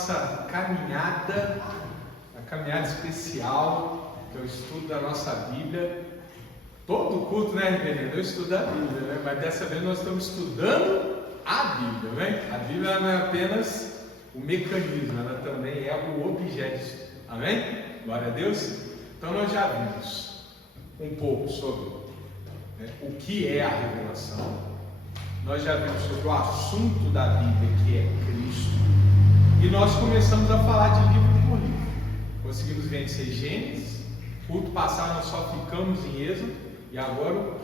nossa caminhada, a caminhada especial, que é o estudo da nossa Bíblia. Todo culto, né, reverendo? Eu estudo a Bíblia, né? Mas dessa vez nós estamos estudando a Bíblia, né? A Bíblia não é apenas o mecanismo, ela também é o objeto de estudo. Amém? Glória a Deus. Então nós já vimos um pouco sobre o que é a revelação. Nós já vimos sobre o assunto da Bíblia, que é Cristo. E nós começamos a falar de livro por livro. Conseguimos vencer Gênesis. Culto passado nós só ficamos em Êxodo. E agora,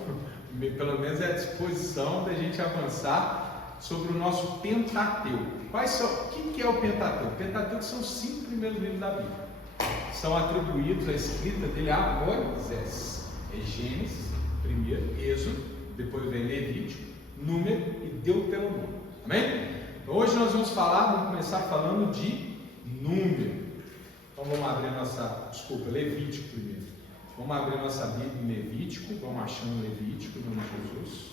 pelo menos, é a disposição da gente avançar sobre o nosso Pentateuco. O que é o Pentateuco? O Pentateuco são os 5 primeiros livros da Bíblia. São atribuídos a escrita dele a Moisés. É Gênesis, primeiro, Êxodo, depois vem Levítico, Número e Deuteronômio. Amém? Então, hoje nós vamos começar falando de Número. Então vamos abrir Levítico primeiro. Vamos abrir nossa Bíblia em Levítico, vamos achando Levítico, em nome de Jesus.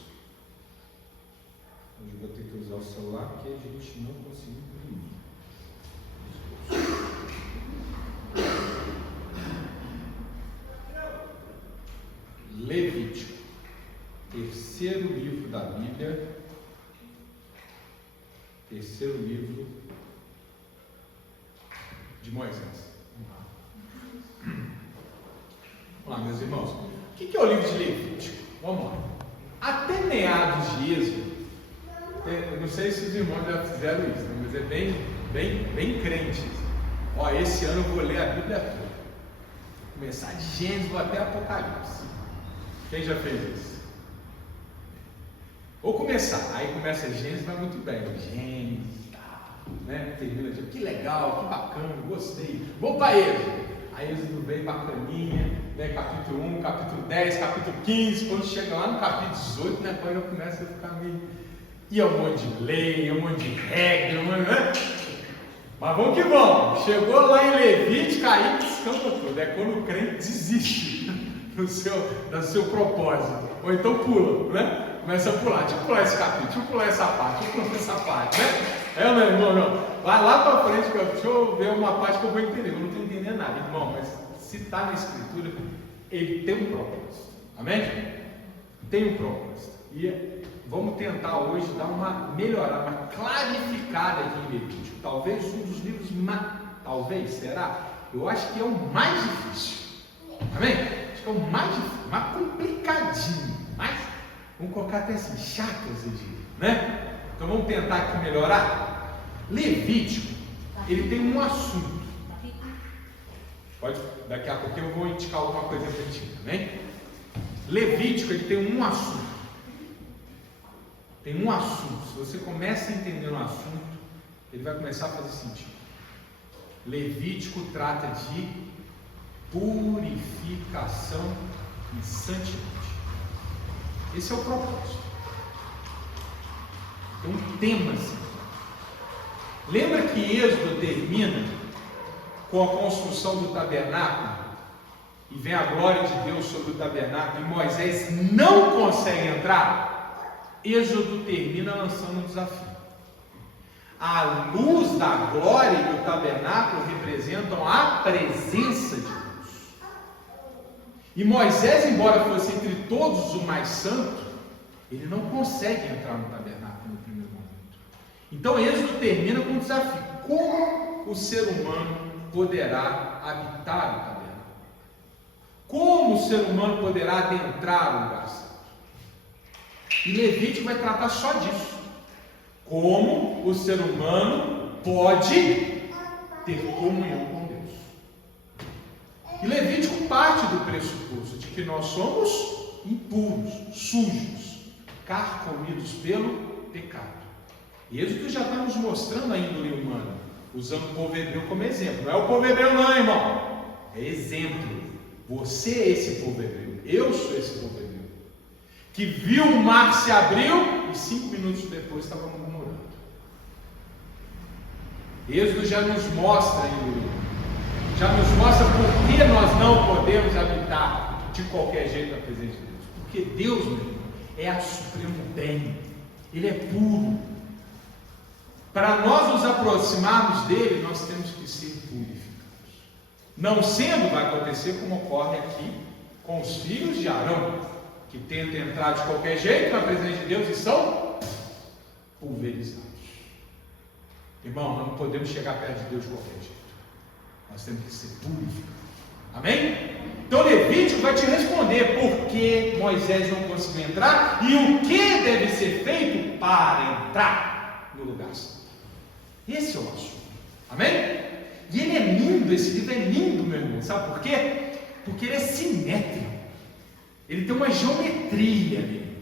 Hoje eu vou ter que usar o celular porque a gente não conseguiu imprimir. Levítico, terceiro livro da Bíblia, terceiro livro de Moisés. Vamos lá, meus irmãos. O que é o livro de Levítico? Vamos lá. Até meados de Êxodo, eu não sei se os irmãos já fizeram isso, né? Mas é bem crente. Ó, esse ano eu vou ler a Bíblia toda. Vou começar de Gênesis, vou até Apocalipse. Quem já fez isso? Vou começar. Aí começa Gênesis, vai muito bem. Gênesis, né? Termina de que legal, que bacana, gostei. Vou para Êxodo. Aí Êxodo bem bacaninha, né? Capítulo 1, capítulo 10, capítulo 15. Quando chega lá no capítulo 18, né? Quando eu começo a ficar meio. E é um monte de lei, é um monte de regra, né? Mas vamos que vamos. Chegou lá em Levítico, aí descamba tudo. É quando o crente desiste do seu propósito. Ou então pula, né? Começa a pular. Deixa eu pular esse capítulo, deixa eu pular essa parte, deixa eu pular essa parte, né? Meu irmão, não. Vai lá para frente, deixa eu ver uma parte que eu vou entender. Eu não estou entendendo nada, irmão, mas se está na Escritura, ele tem um propósito. Amém? Tem um propósito. E vamos tentar hoje dar uma melhorada, uma clarificada aqui em Levítico. Talvez um dos livros talvez, será? Eu acho que é o mais difícil. Amém? Acho que é o mais difícil, mais complicadinho. Mas, vamos colocar até assim, chato esse dia, né? Então vamos tentar aqui melhorar. Levítico, ele tem um assunto. Daqui a pouco eu vou indicar alguma coisa para ti, amém? Levítico, ele tem um assunto. Tem um assunto. Se você começa a entender um assunto, ele vai começar a fazer sentido. Levítico trata de purificação e santidade. Esse é o propósito. Tem um tema assim. Lembra que Êxodo termina com a construção do tabernáculo? E vem a glória de Deus sobre o tabernáculo e Moisés não consegue entrar? Êxodo termina lançando um desafio. A luz da glória e do tabernáculo representam a presença de Deus. E Moisés, embora fosse entre todos o mais santo, ele não consegue entrar no tabernáculo no primeiro momento. Então Êxodo termina com um desafio. Como o ser humano poderá habitar o tabernáculo? Como o ser humano poderá adentrar o lugar santo? E Levítico vai tratar só disso. Como o ser humano pode ter comunhão com Deus. E Levítico parte do pressuposto de que nós somos impuros, sujos, carcomidos pelo pecado. E Êxodo já está nos mostrando a índole humana, usando o povo hebreu como exemplo. Não é o povo hebreu não, irmão. É exemplo. Você é esse povo hebreu. Eu sou esse povo hebreu. Que viu o mar se abriu e 5 minutos depois estava murmurando. Êxodo já nos mostra, já nos mostra por que nós não podemos habitar de qualquer jeito na presença de Deus. Porque Deus, meu irmão, é a supremo bem. Ele é puro. para nós nos aproximarmos dele, nós temos que ser purificados. Não sendo, vai acontecer como ocorre aqui com os filhos de Arão, que tentam entrar de qualquer jeito na presença de Deus e são pulverizados. Irmão, não podemos chegar perto de Deus de qualquer jeito. Nós temos que ser purificados. Amém? Então Levítico vai te responder por que Moisés não conseguiu entrar e o que deve ser feito para entrar no lugar santo. Esse é o assunto. Amém? E ele é lindo, esse livro é lindo, meu irmão. Sabe por quê? Porque ele é simétrico. Ele tem uma geometria ali.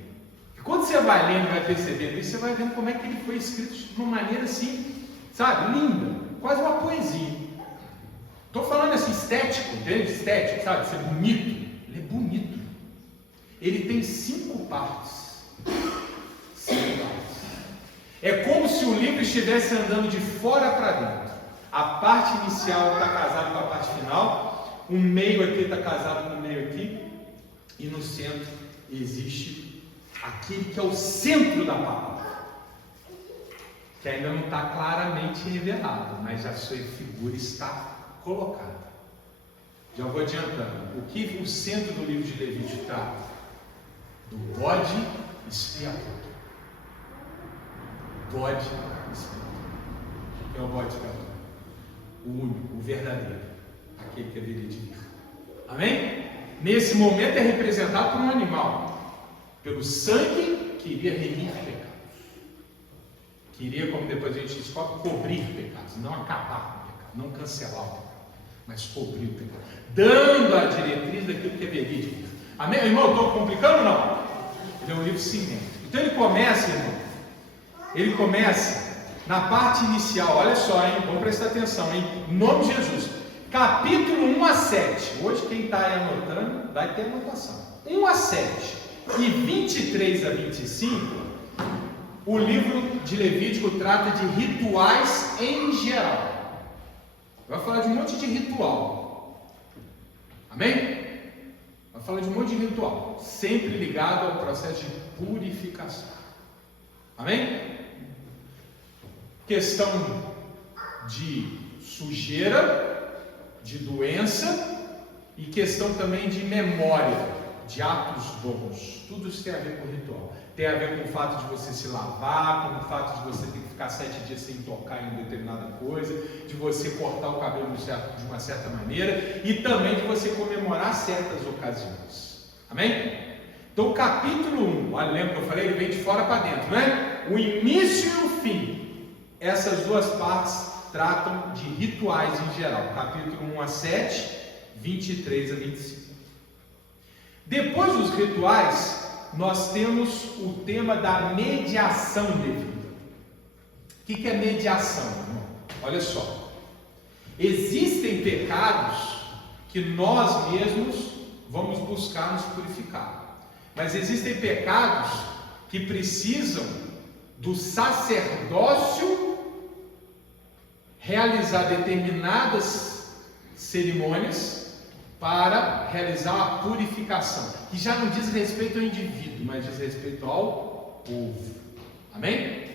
E quando você vai lendo e vai percebendo isso, você vai vendo como é que ele foi escrito de uma maneira assim, sabe, linda, quase uma poesia. Estou falando assim, estético, entende? Estético, sabe, ser bonito. Ele é bonito. Ele tem 5 partes. 5 partes. É como se o livro estivesse andando de fora para dentro. A parte inicial está casada com a parte final, o meio aqui está casado com o meio aqui, e no centro existe aquele que é o centro da palavra, que ainda não está claramente revelado, mas a sua figura está colocada. Já vou adiantando. O que o centro do livro de Levítico trata? Do bode expiatório. Bode expiatório. O que é o bode expiatório? O único, o verdadeiro, aquele que haveria de vir. Amém? Nesse momento é representado por um animal, pelo sangue que iria remir pecados, que iria, como depois a gente descobre, cobrir pecados, não acabar com o pecado, não cancelar o pecado, mas cobrir o pecado, dando a diretriz daquilo que é verídico. Amém? Irmão, estou complicando ou não? Ele é um livro simétrico. Então ele começa, irmão, ele começa na parte inicial, olha só, hein? Vamos prestar atenção, hein? Em nome de Jesus, capítulo 1 a 7. Hoje, quem está aí anotando, vai ter anotação. 1 a 7 e 23 a 25, o livro de Levítico trata de rituais em geral. Vai falar de um monte de ritual. Amém? Vai falar de um monte de ritual, sempre ligado ao processo de purificação. Amém? Questão de sujeira, de doença e questão também de memória, de atos bons. Tudo isso tem a ver com ritual. Tem a ver com o fato de você se lavar, com o fato de você ter que ficar 7 dias sem tocar em determinada coisa, de você cortar o cabelo de uma certa maneira e também de você comemorar certas ocasiões. Amém? Então o capítulo 1, olha, lembra que eu falei? Ele vem de fora para dentro, né? O início e o fim. Essas duas partes tratam de rituais em geral. Capítulo 1 a 7, 23 a 25. Depois dos rituais, nós temos o tema da mediação levita. O que é mediação, irmão? Olha só. Existem pecados que nós mesmos vamos buscar nos purificar. Mas existem pecados que precisam do sacerdócio realizar determinadas cerimônias para realizar a purificação, que já não diz respeito ao indivíduo, mas diz respeito ao povo. Amém?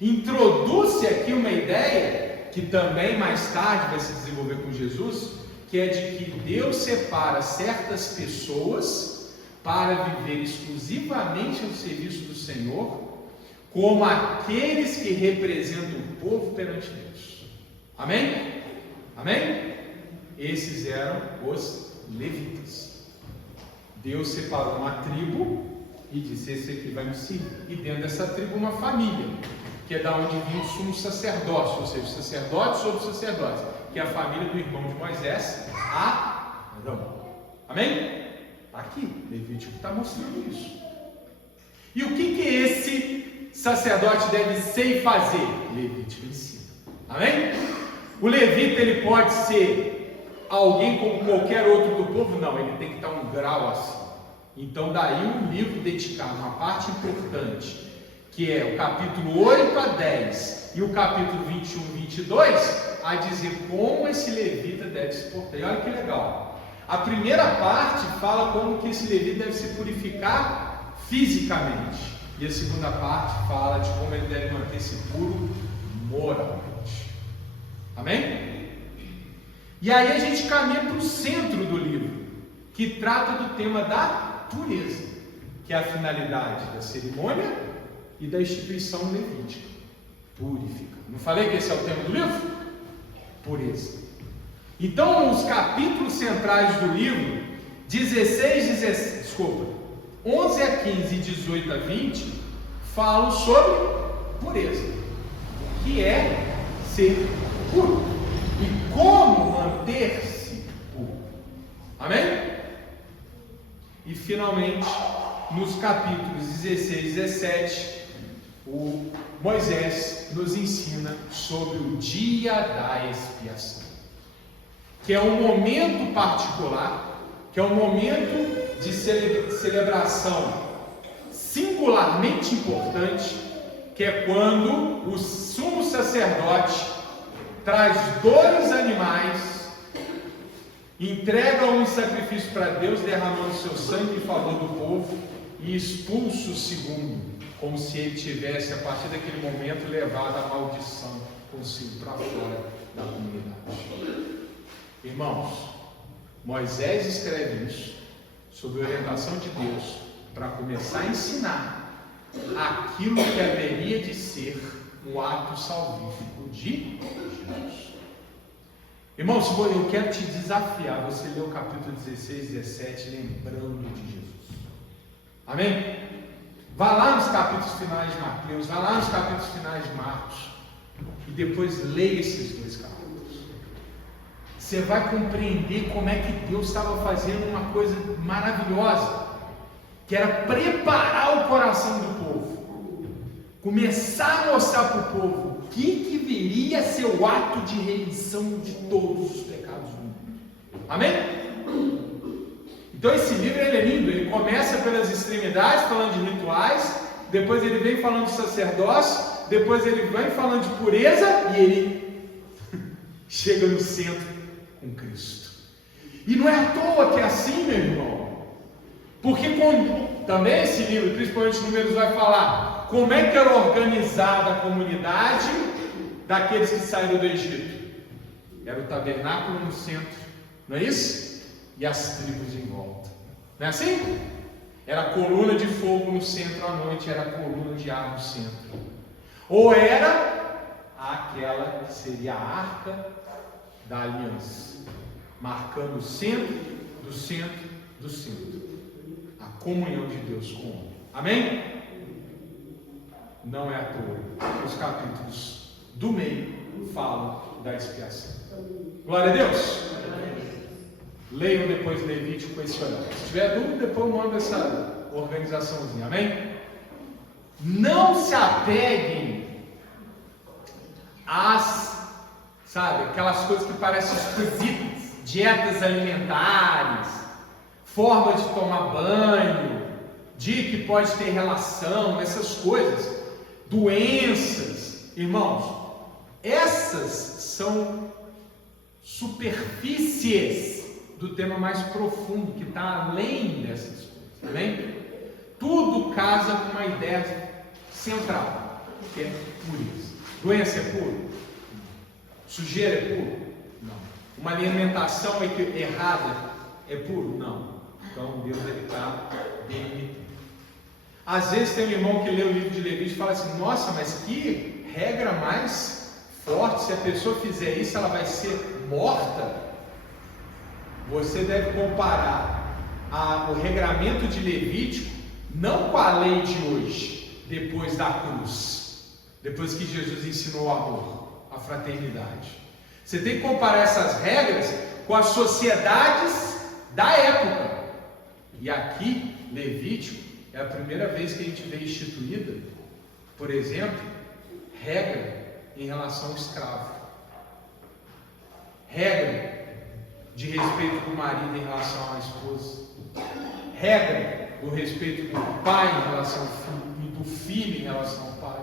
Introduz-se aqui uma ideia que também mais tarde vai se desenvolver com Jesus, que é de que Deus separa certas pessoas para viver exclusivamente ao serviço do Senhor, como aqueles que representam o povo perante Deus. Amém? Amém? Esses eram os levitas. Deus separou uma tribo e disse: esse aqui vai me seguir. E dentro dessa tribo uma família, que é da onde vinha o sumo sacerdócio, ou seja, sacerdote sobre sacerdote, que é a família do irmão de Moisés, Arão. Amém? Aqui, Levítico está mostrando isso. E o que esse sacerdote deve ser e fazer? Levítico ensina. Amém? O levita, ele pode ser alguém como qualquer outro do povo? Não, ele tem que estar um grau acima. Então daí um livro dedicado, uma parte importante, que é o capítulo 8 a 10 e o capítulo 21 e 22, a dizer como esse levita deve se portar. E olha que legal. A primeira parte fala como que esse levita deve se purificar fisicamente. E a segunda parte fala de como ele deve manter-se puro moralmente. Amém? E aí a gente caminha para o centro do livro, que trata do tema da pureza, que é a finalidade da cerimônia e da instituição levítica. Purifica. Não falei que esse é o tema do livro? Pureza. Então, os capítulos centrais do livro, 11 a 15 e 18 a 20, falam sobre pureza, que é ser puro e como manter-se puro. Amém? E finalmente, nos capítulos 16 e 17, o Moisés nos ensina sobre o dia da expiação, que é um momento particular, que é um momento de celebração singularmente importante, que é quando o sumo sacerdote traz 2 animais, entrega um sacrifício para Deus, derramando seu sangue em favor do povo, e expulsa o segundo, como se ele tivesse, a partir daquele momento, levado a maldição consigo para fora da comunidade. Irmãos, Moisés escreve isso sob a orientação de Deus para começar a ensinar aquilo que haveria de ser um ato salvífico de Jesus. Irmãos, eu quero te desafiar, você ler o capítulo 16 e 17 lembrando de Jesus. Amém? Vá lá nos capítulos finais de Mateus, vá lá nos capítulos finais de Marcos e depois leia esses 2 capítulos. Você vai compreender como é que Deus estava fazendo uma coisa maravilhosa, que era preparar o coração do povo, começar a mostrar para o povo o que viria a ser o ato de remissão de todos os pecados do mundo. Amém? Então esse livro ele é lindo, ele começa pelas extremidades, falando de rituais, depois ele vem falando de sacerdócio, depois ele vem falando de pureza, e ele chega no centro com Cristo. E não é à toa que é assim, meu irmão, porque também esse livro, principalmente Números, vai falar como é que era organizada a comunidade daqueles que saíram do Egito. Era o tabernáculo no centro, não é isso? E as tribos em volta. Não é assim? Era a coluna de fogo no centro à noite, era a coluna de ar no centro. Ou era aquela que seria a arca da aliança, marcando o centro do centro do centro. A comunhão de Deus com o homem. Amém? Não é à toa. Os capítulos do meio falam da expiação. Glória a Deus! Leiam depois Levítico com esse olhar. Se tiver dúvida, depois manda essa organizaçãozinha. Amém? Não se apeguem às, aquelas coisas que parecem esquisitas, dietas alimentares, forma de tomar banho, de que pode ter relação, essas coisas, doenças. Irmãos, essas são superfícies do tema mais profundo, que está além dessas coisas. Amém? Tudo casa com uma ideia central, que é pureza. Doença é puro? Sujeira é puro? Não. Uma alimentação errada é puro? Não. Então Deus está delimitando. Às vezes tem um irmão que lê o livro de Levítico e fala assim: nossa, mas que regra mais forte, se a pessoa fizer isso ela vai ser morta. Você deve comparar o regramento de Levítico não com a lei de hoje, depois da cruz, depois que Jesus ensinou o amor, a fraternidade. Você tem que comparar essas regras com as sociedades da época. E aqui, Levítico, é a primeira vez que a gente vê instituída, por exemplo, regra em relação ao escravo, regra de respeito do marido em relação à esposa, regra do respeito do pai em relação ao filho e do filho em relação ao pai.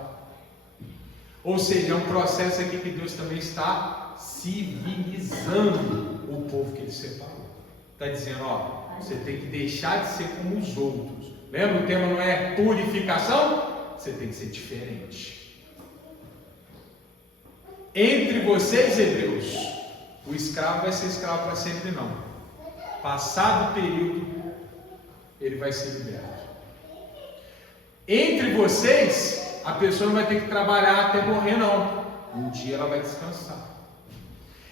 Ou seja, é um processo aqui que Deus também está civilizando o povo que Ele separou. Está dizendo, você tem que deixar de ser como os outros. Lembra? O tema não é purificação? Você tem que ser diferente. Entre vocês, hebreus, o escravo vai ser escravo para sempre, não. Passado o período, ele vai ser liberto. Entre vocês, a pessoa não vai ter que trabalhar até morrer, não. Um dia ela vai descansar.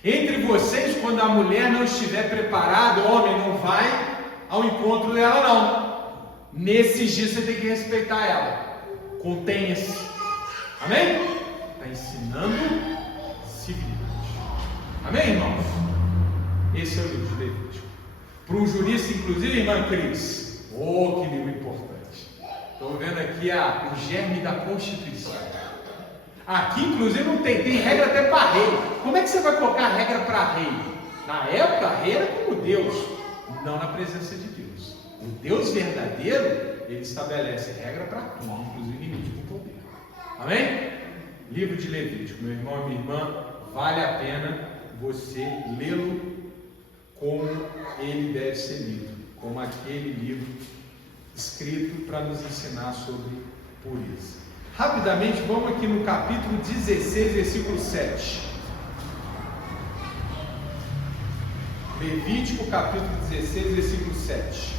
Entre vocês, quando a mulher não estiver preparada, o homem não vai ao encontro dela, não. Nesses dias você tem que respeitar ela. Contenha-se. Amém? Está ensinando civilidade. Amém, irmãos? Esse é o livro de Levítico. Para um jurista, inclusive, irmã Cris. Oh, que livro importante. Estou vendo aqui o germe da Constituição. Aqui, inclusive, não tem regra até para rei. Como é que você vai colocar regra para rei? Na época, rei era como Deus, não na presença de Deus. O Deus verdadeiro, ele estabelece regra para tudo, inclusive limite do poder. Amém? Livro de Levítico, meu irmão e minha irmã, vale a pena você lê-lo como ele deve ser lido, como aquele livro escrito para nos ensinar sobre pureza. Rapidamente, vamos aqui no capítulo 16, versículo 7. Levítico, capítulo 16, versículo 7.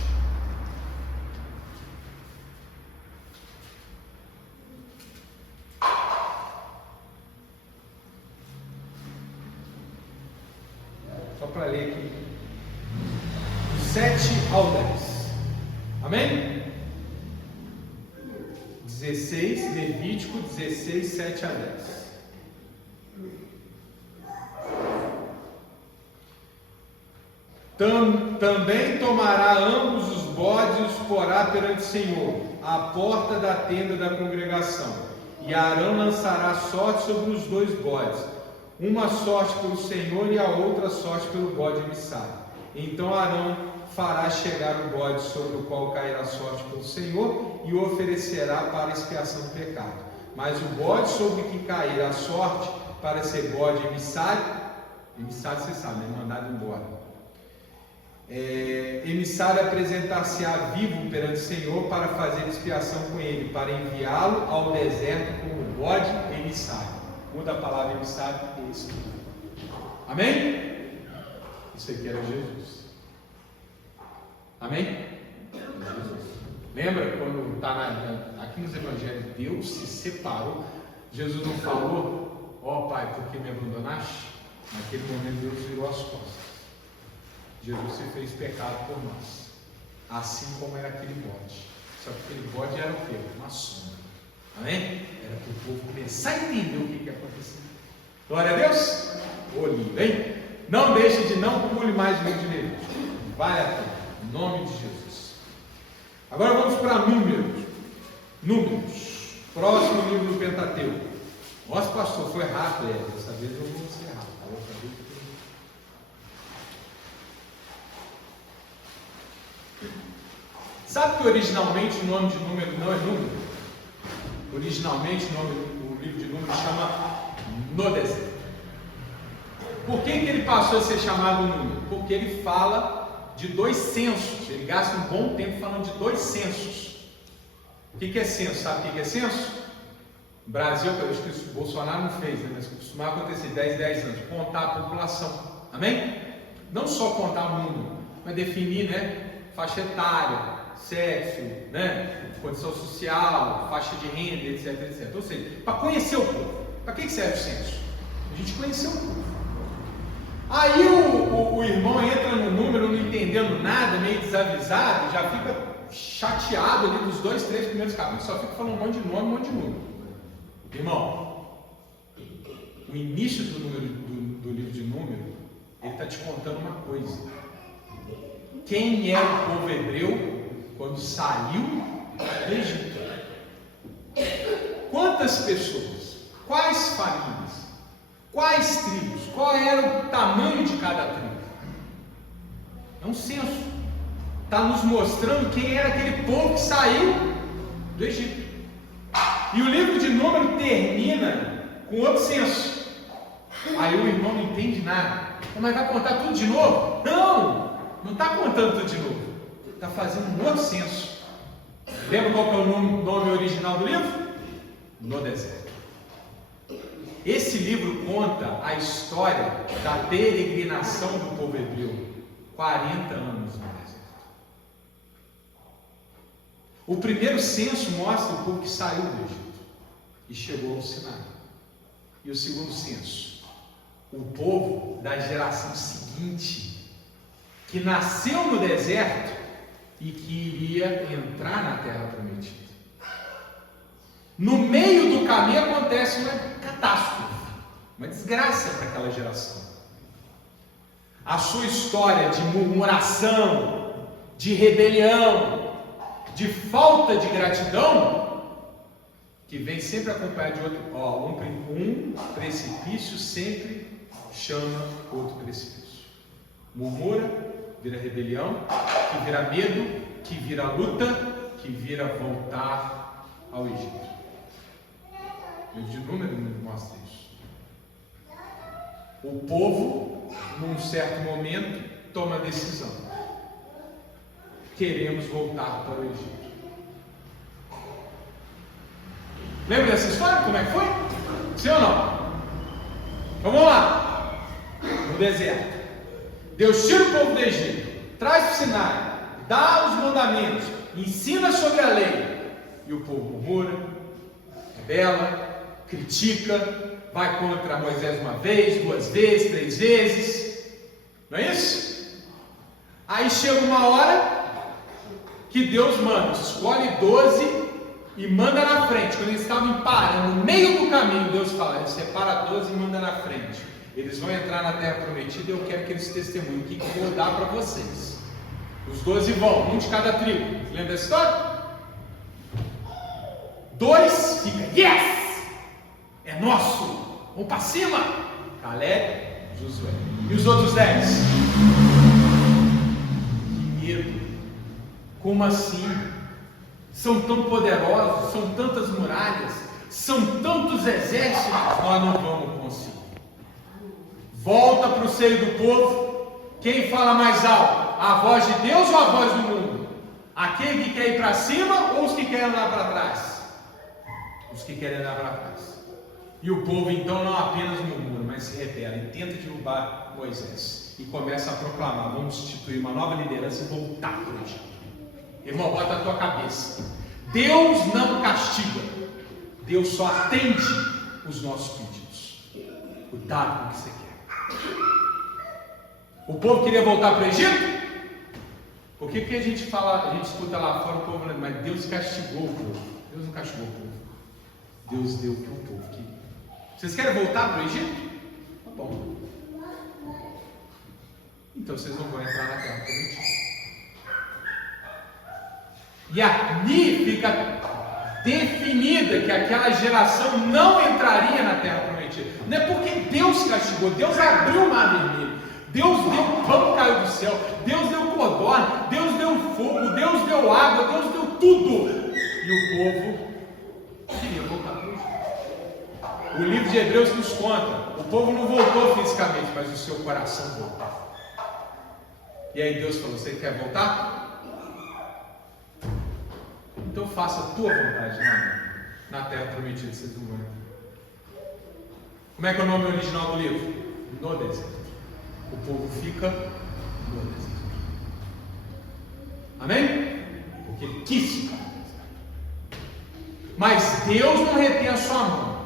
Só para ler aqui. 7 ao 10. Amém? 16, Levítico 16, 7 a 10. Também tomará ambos os bodes e os porá perante o Senhor, à porta da tenda da congregação. E Arão lançará sorte sobre os 2 bodes, uma sorte pelo Senhor e a outra sorte pelo bode emissário. Então Arão fará chegar o bode sobre o qual cairá a sorte pelo Senhor e o oferecerá para expiação do pecado. Mas o bode sobre que cair a sorte para ser bode emissário, você sabe, né? Mandado embora. Emissário apresentar-se-á vivo perante o Senhor para fazer expiação com ele, para enviá-lo ao deserto como bode emissário. Muda a palavra emissário e isso. Amém? Isso aqui era Jesus. Amém? Jesus. Lembra quando está aqui nos evangelhos, Deus se separou. Jesus não falou, ó Pai, por que me abandonaste? Naquele momento Deus virou as costas. Jesus se fez pecado por nós, assim como era aquele bode. Só que aquele bode era o quê? Uma sombra. Amém? Era para o povo começar a entender o que aconteceu. Glória a Deus. Ô lindo, hein? Não deixe de não pule mais o livro de Levítico. Vale a pena. Em nome de Jesus. Agora vamos para Números. Números. Próximo livro do Pentateuco. Nossa, pastor, foi rápido. Dessa vez eu vou ser rápido. A outra vez Sabe que originalmente o nome de Número não é Número? Originalmente o livro de Números chama No Deserto. Por que ele passou a ser chamado Número? Porque ele fala de 2 censos. Ele gasta um bom tempo falando de 2 censos. O que é censo? Sabe o que é censo? No Brasil, eu acho que o Bolsonaro não fez, né? Mas costumava acontecer 10 anos, contar a população. Amém? Não só contar o número, mas definir, né? Faixa etária, sexo, né? Condição social, faixa de renda, etc, etc. Ou seja, para conhecer o povo. Para que serve o censo? A gente conhecer o povo. Aí o irmão entra no número, não entendendo nada, meio desavisado, já fica chateado ali dos 2, 3 primeiros capítulos, só fica falando um monte de nome, um monte de número. Irmão, o início do livro de Número, ele está te contando uma coisa. Quem era o povo hebreu quando saiu do Egito? Quantas pessoas? Quais famílias? Quais tribos? Qual era o tamanho de cada tribo? É um censo. Está nos mostrando quem era aquele povo que saiu do Egito. E o livro de Número termina com outro censo. Aí o irmão não entende nada. Mas vai contar tudo de novo? Não está contando tudo de novo. Está fazendo um outro censo. Lembra qual que é o nome original do livro? No Deserto. Esse livro conta a história da peregrinação do povo hebreu, 40 anos no deserto. O primeiro censo mostra o povo que saiu do Egito e chegou ao Sinai. E o segundo censo, o povo da geração seguinte, que nasceu no deserto e que iria entrar na terra prometida. No meio do caminho acontece uma catástrofe, uma desgraça para aquela geração. A sua história de murmuração, de rebelião, de falta de gratidão, que vem sempre acompanhado de outro. Um precipício sempre chama outro precipício. Murmura, vira rebelião, que vira medo, que vira luta, que vira voltar ao Egito. O livro de Números nos mostra isso. O povo, num certo momento, toma a decisão. Queremos voltar para o Egito. Lembra dessa história? Como é que foi? Sim ou não? Então vamos lá. No deserto. Deus tira o povo do Egito, traz para o Sinai, dá os mandamentos, ensina sobre a lei. E o povo murmura, rebela, critica, vai contra Moisés uma vez, 2 vezes, 3 vezes. Não é isso? Aí chega uma hora que Deus manda, escolhe 12 e manda na frente. Quando eles estavam parando no meio do caminho, Deus fala, separa 12 e manda na frente. Eles vão entrar na terra prometida e eu quero que eles testemunhem o que eu vou dar para vocês. Os 12 vão, um de cada tribo. Lembra dessa história? 2 fica, yes! É nosso! Vamos para cima! Caleb, Josué. E os outros 10? Que medo! Como assim? São tão poderosos, são tantas muralhas, são tantos exércitos, nós não vamos conseguir. Volta para o seio do povo. Quem fala mais alto? A voz de Deus ou a voz do mundo? Aquele que quer ir para cima ou os que querem andar para trás? Os que querem andar para trás. E o povo então não apenas murmura, mas se rebela e tenta derrubar Moisés. E começa a proclamar, vamos instituir uma nova liderança e voltar para o Egito. Irmão, bota a tua cabeça. Deus não castiga. Deus só atende os nossos pedidos. Cuidado com o que você quer. O povo queria voltar para o Egito? Por que a gente fala, a gente escuta lá fora o povo falando, mas Deus castigou o povo? Deus não castigou o povo. Deus deu o que o povo queria. Vocês querem voltar para o Egito? Tá bom. Então vocês não vão entrar na terra prometida. E ali fica definida que aquela geração não entraria na terra prometida. Não é porque Deus castigou, Deus abriu o mar vermelho, Deus deu pão, caiu do céu, Deus deu codorna, Deus deu fogo, Deus deu água, Deus deu tudo. E o povo queria voltar para o Egito. O livro de Hebreus nos conta, o povo não voltou fisicamente, mas o seu coração voltou. E aí Deus falou, você quer voltar? Então faça a tua vontade na terra prometida, vocês não vão. Como é que é o nome original do livro? No deserto. O povo fica no deserto. Amém? Porque quis ficar no deserto. Mas Deus não retém a sua mão.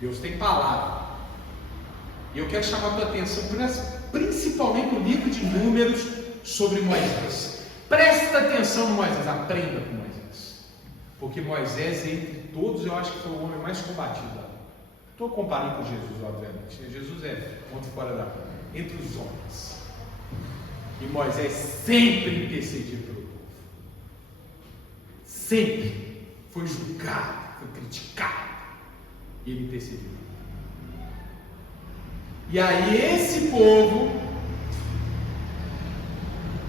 Deus tem palavra. E eu quero chamar a tua atenção principalmente no livro de Números sobre Moisés. Presta atenção no Moisés, aprenda com Moisés. Porque Moisés, entre todos, eu acho que foi o homem mais combativo lá. Estou comparando com Jesus, obviamente. Jesus é ponto fora da curva. Entre os homens. E Moisés sempre intercediu pelo povo. Sempre foi julgado, foi criticado. E ele intercediu. E aí esse povo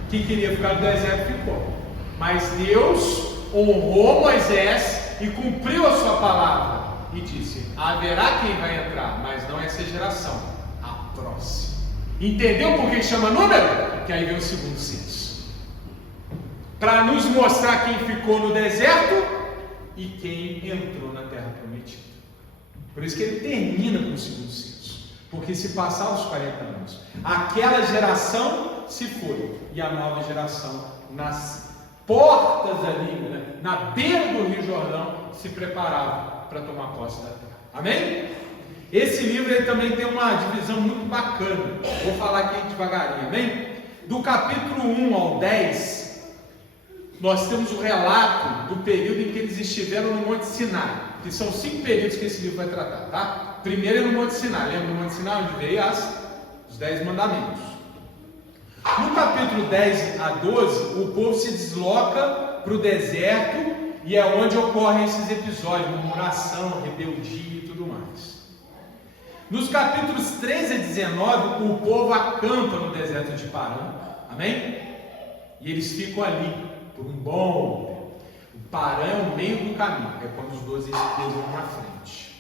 que queria ficar no deserto ficou. Mas Deus honrou Moisés e cumpriu a sua palavra. E disse, haverá quem vai entrar, mas não essa geração, a próxima. Entendeu por que chama número? Que aí vem o segundo censo. Para nos mostrar quem ficou no deserto e quem entrou na terra prometida. Por isso que ele termina com o segundo censo. Porque se passar os 40 anos, aquela geração se foi e a nova geração nas portas ali, né, na beira do Rio Jordão, se preparava para tomar posse da terra. Amém? Esse livro ele também tem uma divisão muito bacana. Vou falar aqui devagarinho, amém? Do capítulo 1 ao 10, nós temos o relato do período em que eles estiveram no Monte Sinai, que são 5 períodos que esse livro vai tratar, tá? Primeiro é no Monte Sinai, lembra do Monte Sinai onde veio os 10 mandamentos. No capítulo 10 a 12, o povo se desloca para o deserto e é onde ocorrem esses episódios, murmuração, rebeldia e tudo mais. Nos capítulos 13 a 19, o povo acampa no deserto de Parã, amém? E eles ficam ali por um bom tempo. O Parã é o meio do caminho, é quando os 12 espias vão na frente.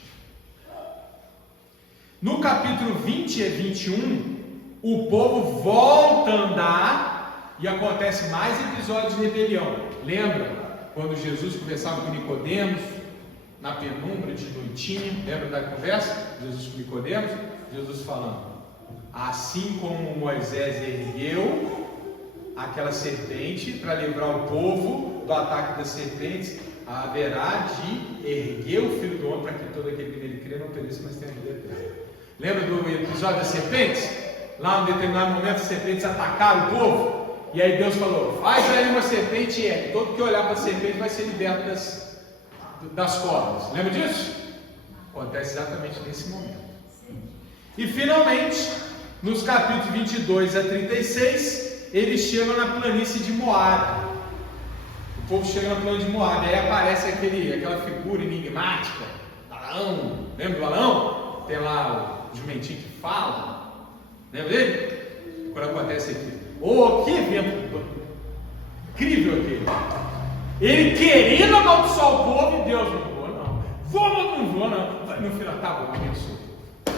No capítulo 20 a 21, o povo volta a andar e acontece mais episódios de rebelião. Lembra quando Jesus conversava com Nicodemos na penumbra de noitinha? Lembra da conversa? Jesus com Nicodemos? Jesus falando: assim como Moisés ergueu aquela serpente para livrar o povo do ataque das serpentes, haverá de erguer o Filho do Homem para que todo aquele que nele crê não pereça, mas tenha vida eterna. Lembra do episódio das serpentes? Lá, em determinado momento, as serpentes atacaram o povo. E aí Deus falou: faz aí uma serpente e ergue. Todo que olhar para a serpente vai ser liberto das cordas. Lembra disso? Acontece exatamente nesse momento. E finalmente, nos capítulos 22 a 36, eles chegam na planície de Moabe. O povo chega na planície de Moabe. Aí aparece aquela figura enigmática, Balaão. Lembra do Balaão? Tem lá o jumentinho que fala. Lembra dele? Quando acontece aqui. Oh, que evento incrível aquele. Ele querendo amaldiçoar o povo e Deus: não vou não. Não vou não. No final, tá bom, abençoa.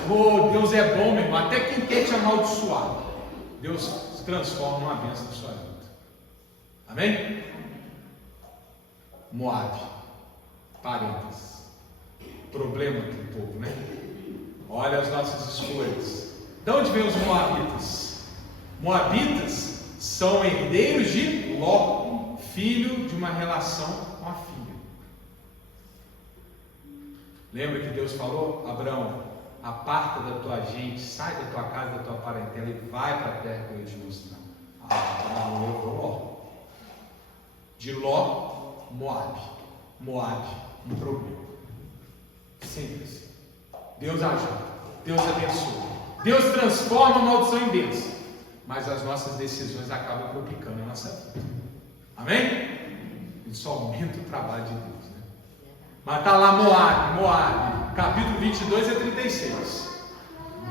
Oh, Deus é bom, meu irmão. Até quem quer te amaldiçoar, Deus se transforma numa bênção na sua vida. Amém? Moabe. Parênteses. Problema do povo, né? Olha as nossas escolhas. De onde vêm os moabitas? Moabitas são herdeiros de Ló, filho de uma relação com a filha. Lembra que Deus falou: Abraão, aparta da tua gente, sai da tua casa, da tua parentela e vai para a terra que eu ia te mostrar. Abraão levou Ló. De Ló, Moabe. Moabe, um problema. Simples. Deus ajuda, Deus abençoa, Deus transforma a maldição em bênção, mas as nossas decisões acabam complicando a nossa vida. Amém? Isso aumenta o trabalho de Deus, né? Mas está lá Moabe, capítulo 22 a 36.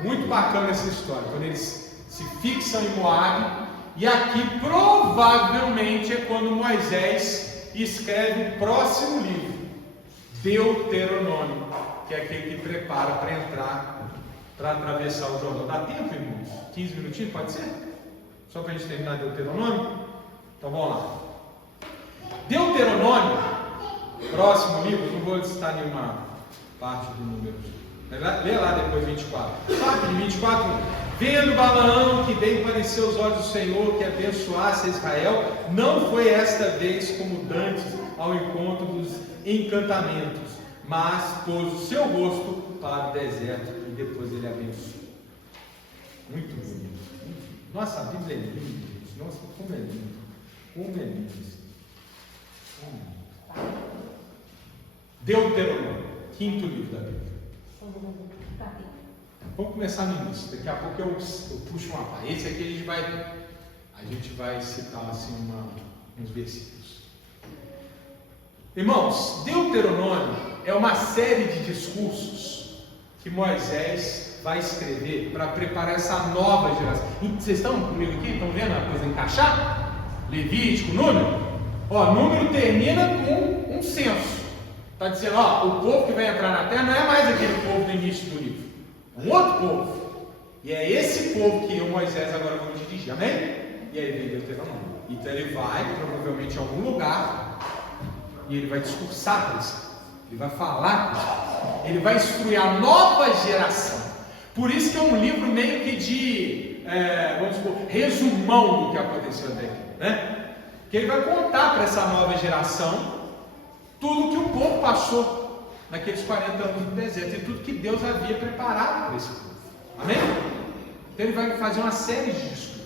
Muito bacana essa história, quando eles se fixam em Moabe. E aqui provavelmente é quando Moisés escreve o próximo livro, Deuteronômio, que é aquele que prepara para entrar, para atravessar o Jordão. Dá tempo, irmãos? 15 minutinhos, pode ser? Só para a gente terminar Deuteronômio? Então vamos lá. Deuteronômio, próximo livro, não vou citar nenhuma parte do número. Lê lá depois 24. Sabe, 24. Vendo Balaão que bem pareceu aos olhos do Senhor que abençoasse a Israel, não foi esta vez como dantes ao encontro dos encantamentos, mas pôs o seu rosto para o deserto e depois ele abençoou. Muito bonito. Nossa, a Bíblia é linda. Nossa, como é lindo. Como é lindo isso. Deuteronômio, quinto livro da Bíblia. Vamos começar no início. Daqui a pouco eu puxo uma parte. Esse aqui a gente vai citar assim uns versículos. Irmãos, Deuteronômio é uma série de discursos que Moisés vai escrever para preparar essa nova geração. Vocês estão comigo aqui? Estão vendo a coisa encaixar? Levítico, número? Número termina com um censo. Está dizendo, o povo que vai entrar na terra não é mais aquele povo do início do livro. É um outro povo. E é esse povo que eu e Moisés agora vamos dirigir. Amém? E aí vem Deuteronômio. Então ele vai, provavelmente, em algum lugar, e ele vai discursar com isso. Ele vai falar com isso. Ele vai instruir a nova geração. Por isso que é um livro meio que de, vamos supor, resumão do que aconteceu até aqui, né? Que ele vai contar para essa nova geração tudo que o povo passou naqueles 40 anos do deserto e tudo que Deus havia preparado para esse povo. Amém? Então ele vai fazer uma série de discursos.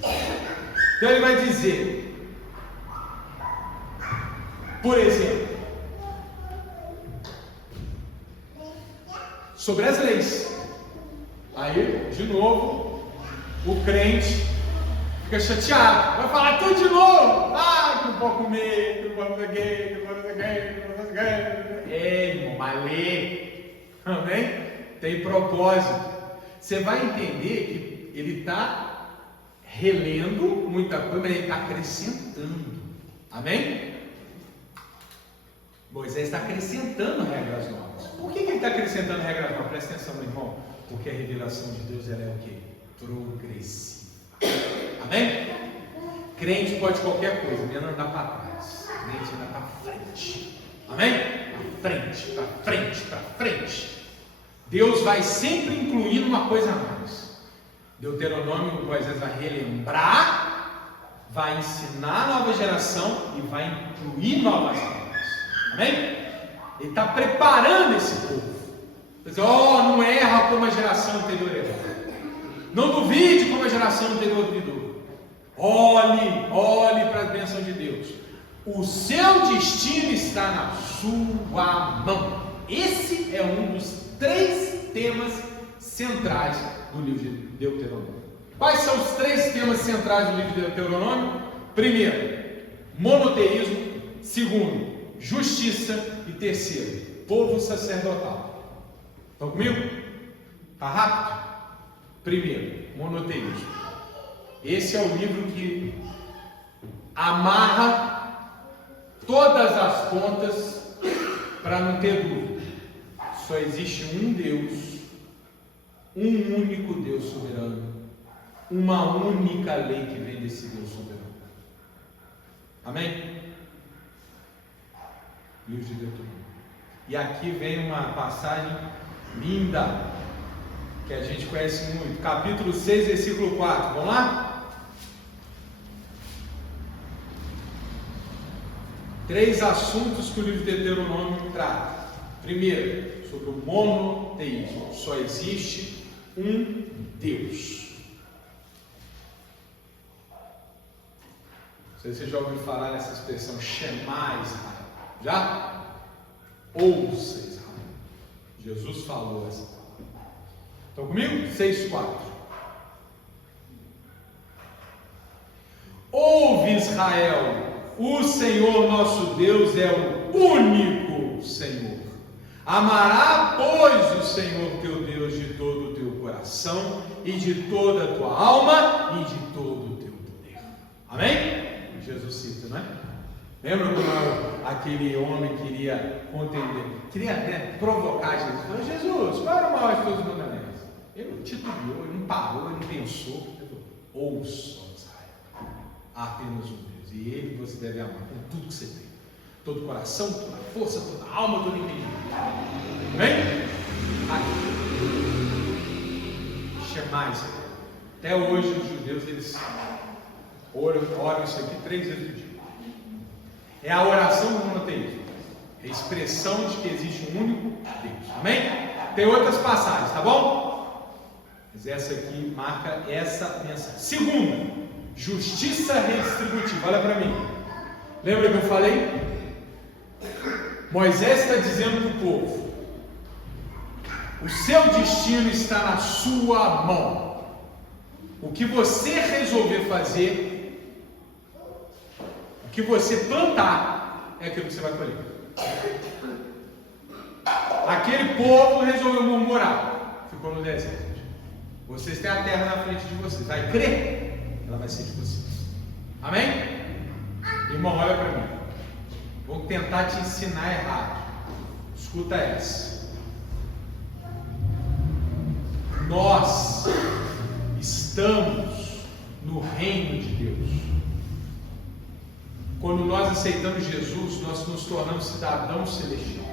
Então ele vai dizer, por exemplo, sobre as leis. Aí, de novo, o crente fica chateado, vai falar tudo de novo. Ah, que não pode comer, que não pode fazer gay, que não pode fazer gay, que não pode fazer gay. Ei, irmão, mas lê. Amém? Tem propósito. Você vai entender que ele está relendo muita coisa, mas ele está acrescentando. Amém? Moisés está acrescentando regras novas. Por que ele está acrescentando regras novas? Presta atenção, meu irmão. Porque a revelação de Deus ela é o quê? Progressiva. Amém? Crente pode qualquer coisa, menos andar para trás. Crente anda para frente. Amém? Para frente, para frente, para frente. Deus vai sempre incluindo uma coisa a mais. Deuteronômio, Moisés vai relembrar, vai ensinar a nova geração e vai incluir novas regras. Amém? Ele está preparando esse povo. Não erra como a geração anterior errou. Não duvide como a geração anterior duvidou. Olhe para a bênção de Deus. O seu destino está na sua mão. Esse é um dos 3 temas centrais do livro de Deuteronômio. Quais são os 3 temas centrais do livro de Deuteronômio? Primeiro, monoteísmo. Segundo, justiça. E terceiro, povo sacerdotal. Estão comigo? Está rápido? Primeiro, monoteísmo. Esse é o livro que amarra todas as pontas para não ter dúvida. Só existe um Deus, um único Deus soberano, uma única lei que vem desse Deus soberano. Amém? Livro de Deuteronômio. E aqui vem uma passagem linda, que a gente conhece muito, capítulo 6, versículo 4, vamos lá? 3 assuntos que o livro de Deuteronômio trata. Primeiro, sobre o monoteísmo, só existe um Deus. Não sei se você já ouviu falar nessa expressão, Shema Israel. Já? Ouça Israel. Jesus falou essa palavra. Estão comigo? 6,4. Ouve Israel, o Senhor nosso Deus é o único Senhor. Amará, pois, o Senhor teu Deus de todo o teu coração e de toda a tua alma e de todo o teu poder. Amém? Jesus cita, não é? Lembra quando aquele homem queria provocar Jesus? Falou, Jesus, qual era o maior de todos os mandamentos? Ele não titubeou, ele não parou, ele não pensou. Ele falou, ouça, Israel, há apenas um Deus, e ele você deve amar com tudo que você tem. Todo o coração, toda a força, toda a alma, todo o entendimento. Amém? Shema Israel. Até hoje os judeus, eles oram isso aqui 3 vezes por dia. É a oração do monoteísmo. É a expressão de que existe um único Deus. Amém? Tem outras passagens, tá bom? Mas essa aqui marca essa mensagem. Segundo, justiça redistributiva. Olha para mim. Lembra que eu falei? Moisés está dizendo para o povo: o seu destino está na sua mão. O que você resolver fazer, o que você plantar, é aquilo que você vai colher. Aquele povo resolveu murmurar, ficou no deserto. Vocês têm a terra na frente de vocês. Vai crer? Ela vai ser de vocês. Amém? Irmão, olha para mim. Vou tentar te ensinar errado. Escuta essa. Nós estamos no reino de Deus. Quando nós aceitamos Jesus, nós nos tornamos cidadãos celestiais.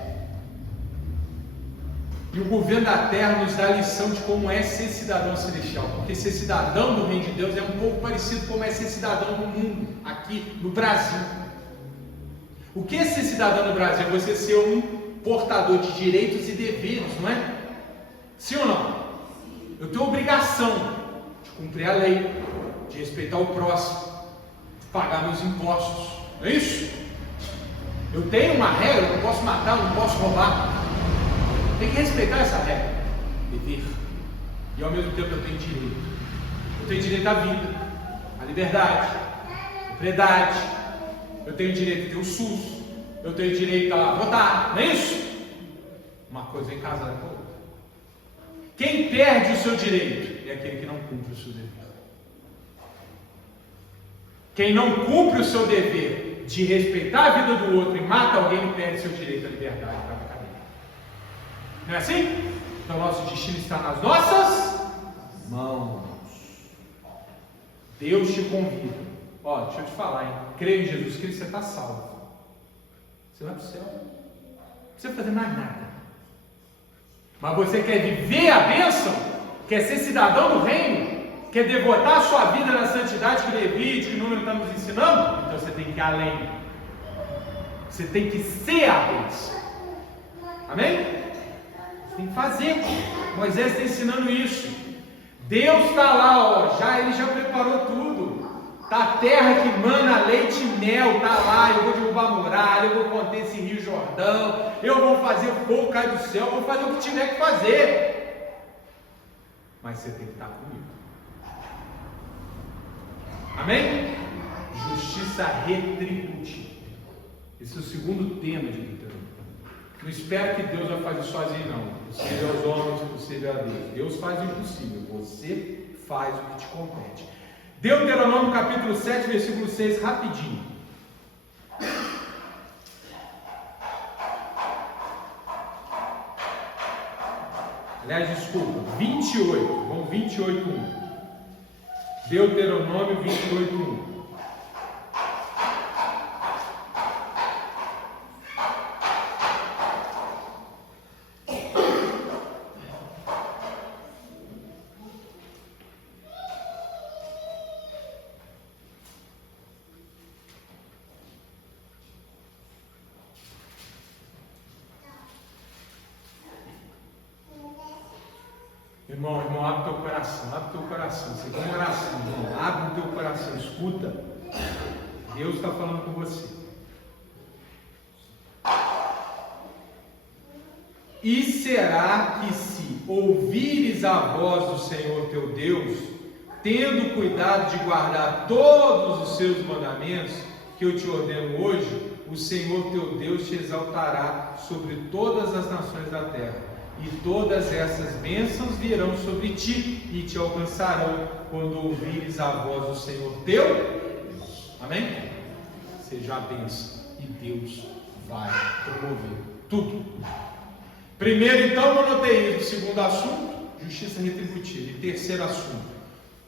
E o governo da terra nos dá a lição de como é ser cidadão celestial, porque ser cidadão do reino de Deus é um pouco parecido com como é ser cidadão do mundo, aqui no Brasil. O que é ser cidadão no Brasil? É você ser um portador de direitos e deveres, não é? Sim ou não? Eu tenho a obrigação de cumprir a lei, de respeitar o próximo, de pagar meus impostos, não é isso? Eu tenho uma regra, eu não posso matar, eu não posso roubar. Tem que respeitar essa regra, dever. E ao mesmo tempo eu tenho direito. Eu tenho direito à vida, à liberdade, à propriedade. Eu tenho direito a ter o SUS. Eu tenho direito a votar, não é isso? Uma coisa é casada com a outra. Quem perde o seu direito é aquele que não cumpre o seu dever. Quem não cumpre o seu dever de respeitar a vida do outro e mata alguém, perde seu direito à liberdade para a cadeia. Não é assim? Então nosso destino está nas nossas mãos. Deus te convida. Ó, deixa eu te falar, hein? Creia em Jesus Cristo, você está salvo. Você vai para o céu. Não precisa fazer mais nada. Mas você quer viver a bênção? Quer ser cidadão do reino? Quer devotar a sua vida na santidade que Levítico e Número está nos ensinando? Então você tem que ir além. Você tem que ser a bênção. Amém? Você tem que fazer. Moisés está ensinando isso. Deus está lá, ó, ele já preparou tudo. Está a terra que mana leite e mel, está lá. Eu vou derrubar a muralha, eu vou conter esse rio Jordão, eu vou fazer o fogo cair do céu, eu vou fazer o que tiver que fazer. Mas você tem que estar comigo. Amém? Justiça retributiva. Esse é o segundo tema de Deuteronômio. Não espero que Deus vai fazer sozinho, não. Possível aos homens, possível a Deus. Deus faz o impossível. Você faz o que te compete. Deuteronômio capítulo 7, versículo 6, rapidinho. Aliás, desculpa, 28. Vamos 28:1. Deuteronômio 28:1. Irmão, abre teu coração, Isso aqui é uma oração, irmão. Abre o teu coração, escuta. Deus está falando com você. E será que se ouvires a voz do Senhor teu Deus, tendo cuidado de guardar todos os seus mandamentos que eu te ordeno hoje, o Senhor teu Deus te exaltará sobre todas as nações da terra. E todas essas bênçãos virão sobre ti e te alcançarão quando ouvires a voz do Senhor teu Deus. Amém? Seja a bênção e Deus vai promover tudo. Primeiro, então, monoteísmo. Segundo assunto, justiça retributiva. E terceiro assunto,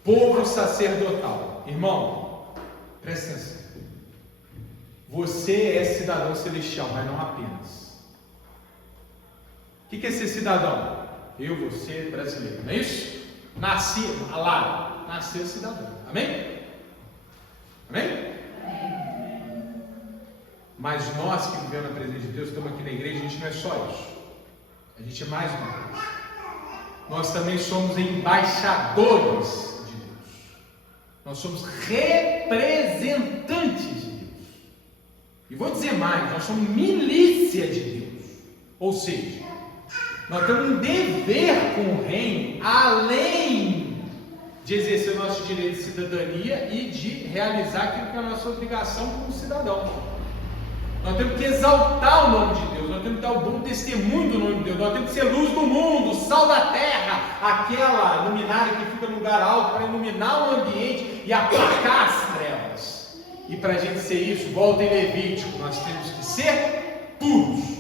povo sacerdotal. Irmão, presta atenção. Você é cidadão celestial, mas não apenas. O que é ser cidadão? Eu, você, brasileiro, não é isso? Nasci lá, nasceu cidadão. Amém? Amém? Mas nós que vivemos na presença de Deus, estamos aqui na igreja, a gente não é só isso. A gente é mais uma coisa. Nós também somos embaixadores de Deus. Nós somos representantes de Deus. E vou dizer mais, nós somos milícia de Deus. Ou seja, nós temos um dever com o reino, além de exercer o nosso direito de cidadania e de realizar aquilo que é a nossa obrigação como cidadão. Nós temos que exaltar o nome de Deus, nós temos que dar o bom testemunho do nome de Deus, nós temos que ser luz do mundo, sal da terra, aquela luminária que fica no lugar alto para iluminar o ambiente e aplacar as trevas. E para a gente ser isso, volta em Levítico, nós temos que ser puros.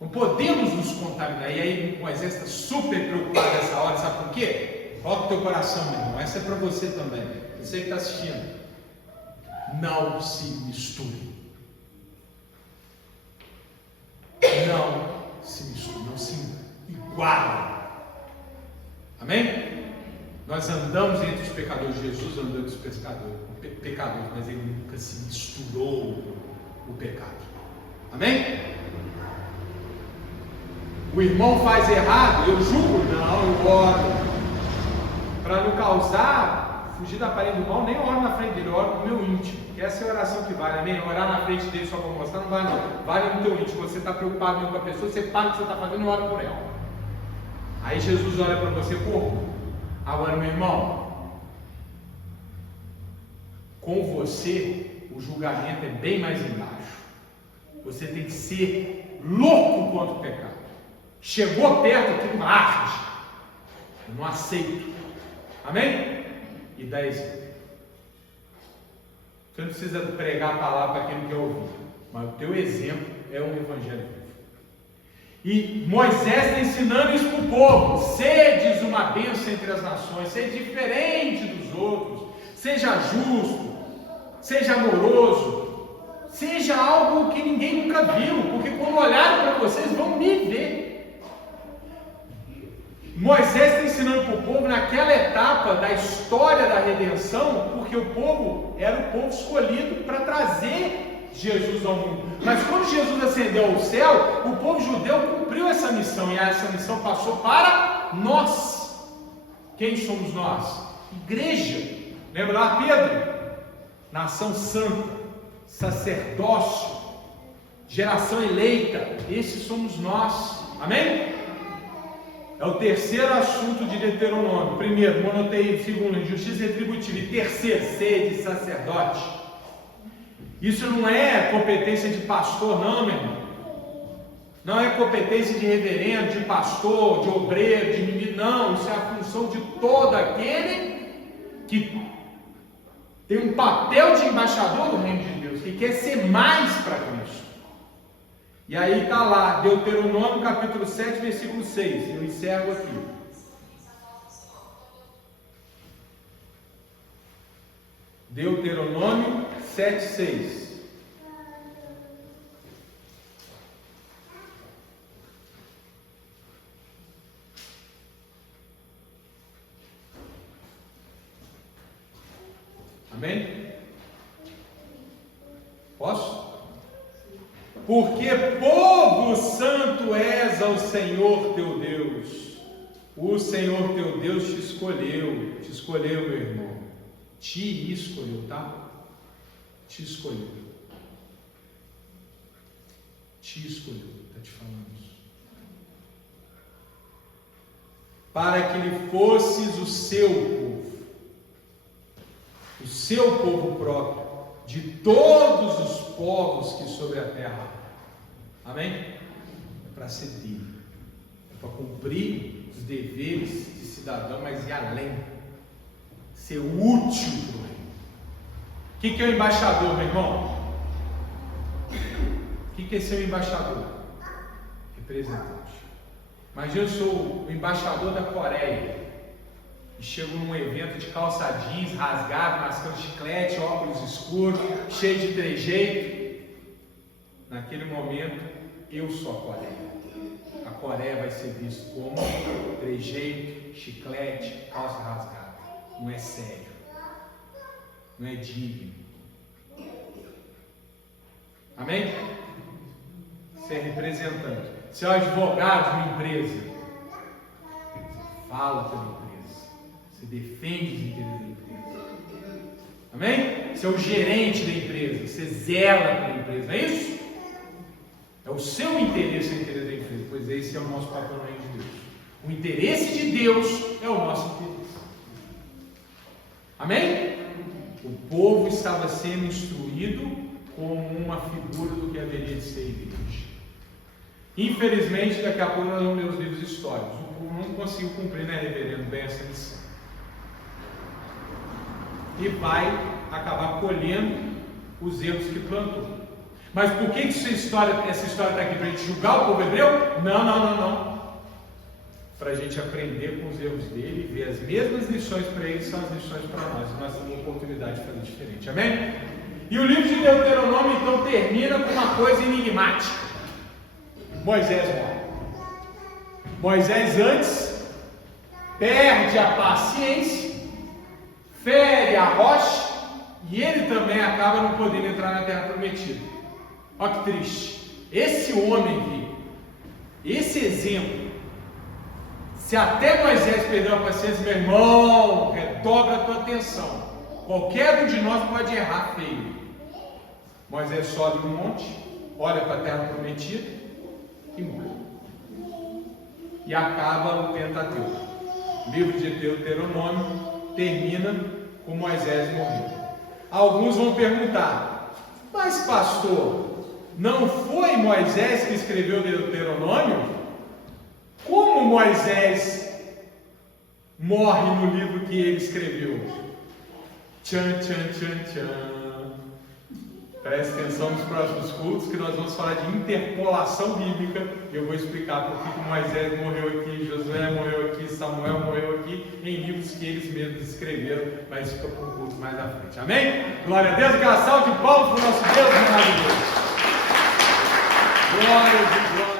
Não podemos nos contaminar. E aí Moisés está super preocupado nessa hora, sabe por quê? Coloca o teu coração, meu irmão, essa é para você também, você que está assistindo. Não se misture. Não se misturam, não se igualam. Amém? Nós andamos entre os pecadores, Jesus andou entre os pecadores, mas ele nunca se misturou o pecado. Amém? O irmão faz errado, eu julgo? Não, eu oro. Para não causar, fugir da parede do mal, nem oro na frente dele, eu oro no meu íntimo. Que essa é a oração que vale, amém? Orar na frente dele só para mostrar não vale não. Vale no teu íntimo. Você está preocupado mesmo com a pessoa, você para o que você está fazendo e ora por ela. Aí Jesus olha para você, agora meu irmão, com você o julgamento é bem mais embaixo. Você tem que ser louco contra o pecado. Chegou perto, aquilo arde. Eu não aceito. Amém? E dá exemplo. Você não precisa pregar a palavra para quem não quer ouvir, mas o teu exemplo é um evangelho. E Moisés está ensinando isso para o povo: sedes uma bênção entre as nações, seja diferente dos outros, seja justo, seja amoroso, seja algo que ninguém nunca viu, porque quando olharem para vocês vão me ver. Moisés está ensinando para o povo naquela etapa da história da redenção, porque o povo era o povo escolhido para trazer Jesus ao mundo. Mas quando Jesus ascendeu ao céu, o povo judeu cumpriu essa missão, e essa missão passou para nós. Quem somos nós? Igreja. Lembra lá Pedro? Nação santa, sacerdócio, geração eleita. Esses somos nós. Amém? É o terceiro assunto de Deuteronômio. Primeiro, monoteísmo. Segundo, injustiça retributiva. E terceiro, sede sacerdote. Isso não é competência de pastor, não, meu irmão. Não é competência de reverendo, de pastor, de obreiro, de menino. Não, isso é a função de todo aquele que tem um papel de embaixador do reino de Deus, que quer ser mais para Cristo. E aí está lá, Deuteronômio capítulo 7, versículo 6. Eu encerro aqui. Deuteronômio 7, 6. Amém? Posso? Porque povo santo és ao Senhor teu Deus. O Senhor teu Deus te escolheu, meu irmão. Te escolheu, tá? Te escolheu. Te escolheu, está te falando isso. Para que lhe fosses o seu povo próprio, de todos os povos que sobre a terra há. Amém? É para ser dele, é para cumprir os deveres de cidadão, mas ir além, ser útil para o reino. O que é o embaixador, meu irmão? O que é ser o embaixador? Representante. Imagina eu sou o embaixador da Coreia e chego num evento de calça jeans rasgado, mascando chiclete, óculos escuros, cheio de trejeito. Naquele momento, eu sou a Coreia. A Coreia vai ser vista como trejeito, chiclete, calça rasgada. Não é sério. Não é digno. Amém? Você é representante. Você é o advogado de uma empresa. Fala pela empresa. Você defende os interesses da empresa. Amém? Você é o gerente da empresa. Você zela pela empresa. Não é isso? É o seu interesse e o interesse da empresa. Pois esse é o nosso papel no reino de Deus. O interesse de Deus é o nosso interesse. Amém? O povo estava sendo instruído como uma figura do que haveria de ser a igreja. Infelizmente, daqui a pouco nós vamos ler os livros históricos. O povo não conseguiu cumprir, né, reverendo, bem essa missão. E vai acabar colhendo os erros que plantou. Mas por que essa história está aqui? Para a gente julgar o povo hebreu? Não. Para a gente aprender com os erros dele e ver as mesmas lições para eles são as lições para nós. E nós temos uma oportunidade de fazer diferente. Amém? E o livro de Deuteronômio então termina com uma coisa enigmática. Moisés morre. Moisés antes perde a paciência, fere a rocha, e ele também acaba não podendo entrar na terra prometida. Olha que triste. Esse homem aqui, esse exemplo, se até Moisés perdeu a paciência, meu irmão, redobra a tua atenção. Qualquer um de nós pode errar feio. Moisés sobe no monte, olha para a terra prometida e morre. E acaba o Pentateuco. O livro de Deuteronômio termina com Moisés morrendo. Alguns vão perguntar: mas pastor, não foi Moisés que escreveu Deuteronômio? Como Moisés morre no livro que ele escreveu? Tchan, tchan, tchan, tchan. Preste atenção nos próximos cultos, que nós vamos falar de interpolação bíblica. Eu vou explicar por que Moisés morreu aqui, Josué morreu aqui, Samuel morreu aqui, em livros que eles mesmos escreveram, mas fica para um culto mais à frente. Amém? Glória a Deus, aquela salva de palmas para o nosso Deus maravilhoso. Glória a Deus.